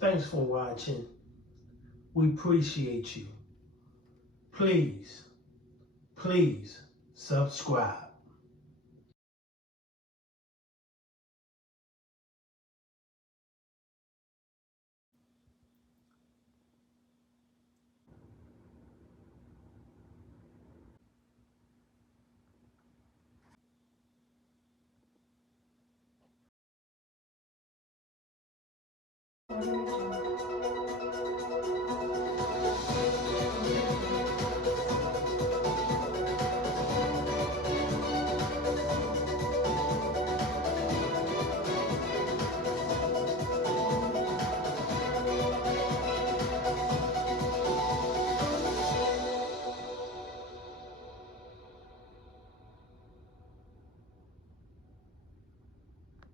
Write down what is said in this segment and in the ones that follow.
Thanks for watching. We appreciate you. Please subscribe.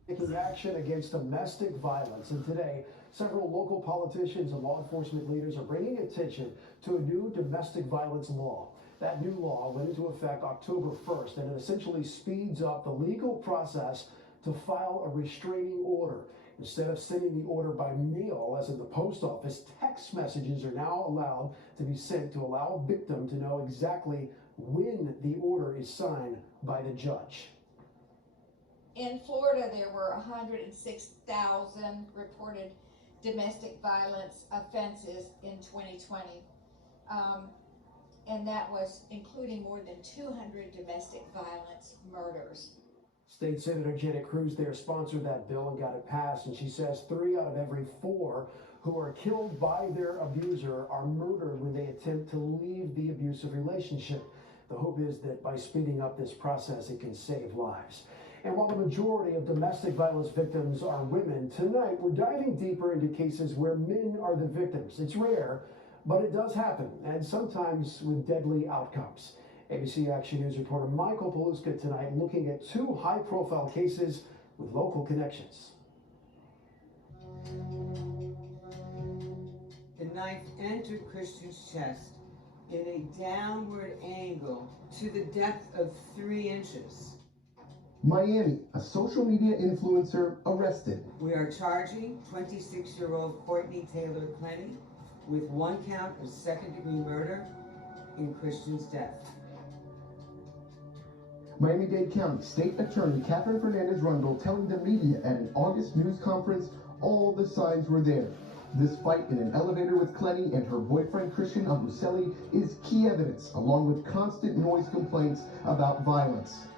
Taking action against domestic violence, and today several local politicians and law enforcement leaders are bringing attention to a new domestic violence law. That new law went into effect October 1st, and it essentially speeds up the legal process to file a restraining order. Instead of sending the order by mail, as in the post office, text messages are now allowed to be sent to allow a victim to know exactly when the order is signed by the judge. In Florida, there were 106,000 reported domestic violence offenses in 2020. And that was including more than 200 domestic violence murders. State Senator Janet Cruz there sponsored that bill and got it passed, and she says 3 out of every 4 who are killed by their abuser are murdered when they attempt to leave the abusive relationship. The hope is that by speeding up this process, it can save lives. And while the majority of domestic violence victims are women, tonight we're diving deeper into cases where men are the victims. It's rare, but it does happen, and sometimes with deadly outcomes. ABC Action News reporter Michael Paluska tonight looking at 2 high-profile cases with local connections. The knife entered Christian's chest in a downward angle to the depth of 3 inches. Miami, a social media influencer arrested. We are charging 26-year-old Courtney Taylor Clenny with 1 count of second-degree murder in Christian's death. Miami-Dade County State Attorney Catherine Fernandez-Rundle telling the media at an August news conference all the signs were there. This fight in an elevator with Clenny and her boyfriend Christian Abuselli is key evidence, along with constant noise complaints about violence.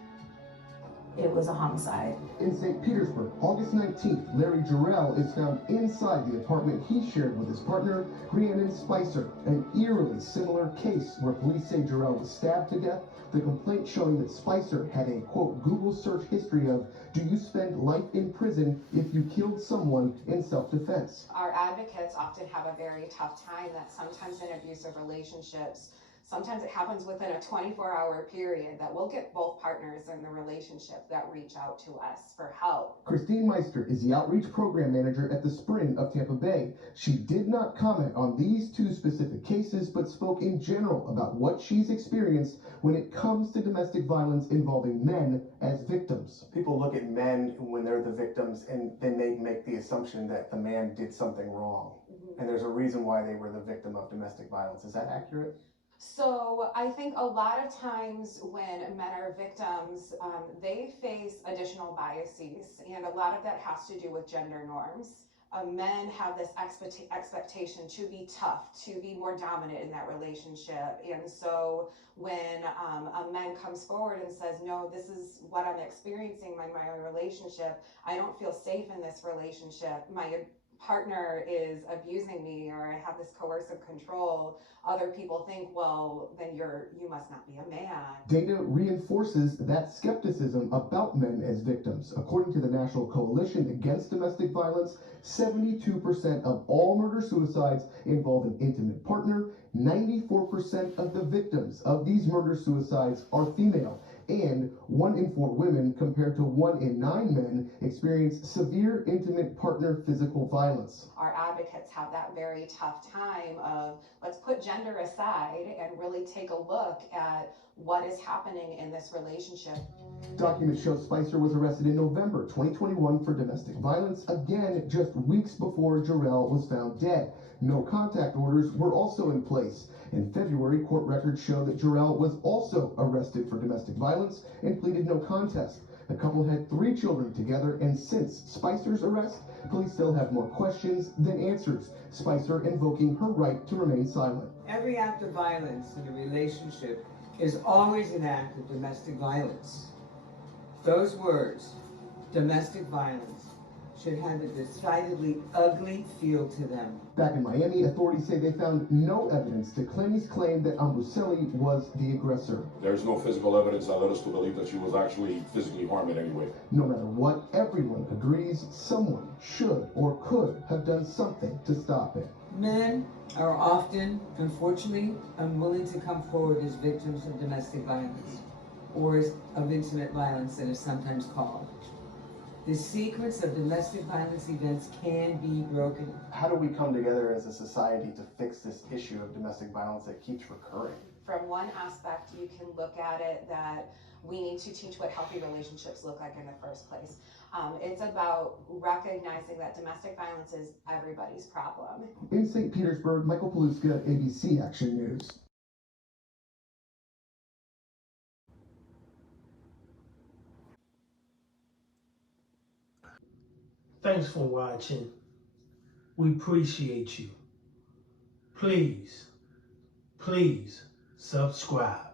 It was a homicide. In St. Petersburg, August 19th, Larry Jarrell is found inside the apartment he shared with his partner, Rhiannon Spicer. An eerily similar case where police say Jarrell was stabbed to death. The complaint showing that Spicer had a, quote, Google search history of, do you spend life in prison if you killed someone in self-defense? Our advocates often have a very tough time that sometimes in abusive relationships, sometimes it happens within a 24-hour period that we'll get both partners in the relationship that reach out to us for help. Christine Meister is the outreach program manager at the Spring of Tampa Bay. She did not comment on these 2 specific cases, but spoke in general about what she's experienced when it comes to domestic violence involving men as victims. People look at men when they're the victims and then they make the assumption that the man did something wrong. And there's a reason why they were the victim of domestic violence. Is that accurate? So I think a lot of times when men are victims, they face additional biases, and a lot of that has to do with gender norms. Men have this expectation to be tough, to be more dominant in that relationship. And so when a man comes forward and says, no, this is what I'm experiencing in my relationship, I don't feel safe in this relationship, my partner is abusing me, or I have this coercive control, other people think, well, then you must not be a man. Data reinforces that skepticism about men as victims. According to the National Coalition Against Domestic Violence, 72% of all murder-suicides involve an intimate partner. 94% of the victims of these murder-suicides are female. and 1 in 4 women compared to 1 in 9 men experience severe intimate partner physical violence. Our advocates have that very tough time of, let's put gender aside and really take a look at what is happening in this relationship. Documents show Spicer was arrested in November 2021 for domestic violence, again just weeks before Jarrell was found dead. No contact orders were also in place. In February, court records show that Jarrell was also arrested for domestic violence and pleaded no contest. The couple had 3 children together, and since Spicer's arrest, police still have more questions than answers, Spicer invoking her right to remain silent. Every act of violence in a relationship is always an act of domestic violence. Those words, domestic violence, should have a decidedly ugly feel to them. Back in Miami, authorities say they found no evidence to Clemmy's claim that Ambuselli was the aggressor. There's no physical evidence that led us to believe that she was actually physically harmed in any way. No matter what, everyone agrees someone should or could have done something to stop it. Men are often, unfortunately, unwilling to come forward as victims of domestic violence, or of intimate violence, that is sometimes called. The sequence of domestic violence events can be broken. How do we come together as a society to fix this issue of domestic violence that keeps recurring? From one aspect, you can look at it that we need to teach what healthy relationships look like in the first place. It's about recognizing that domestic violence is everybody's problem. In St. Petersburg, Michael Paluska, ABC Action News. Thanks for watching. We appreciate you. Please subscribe.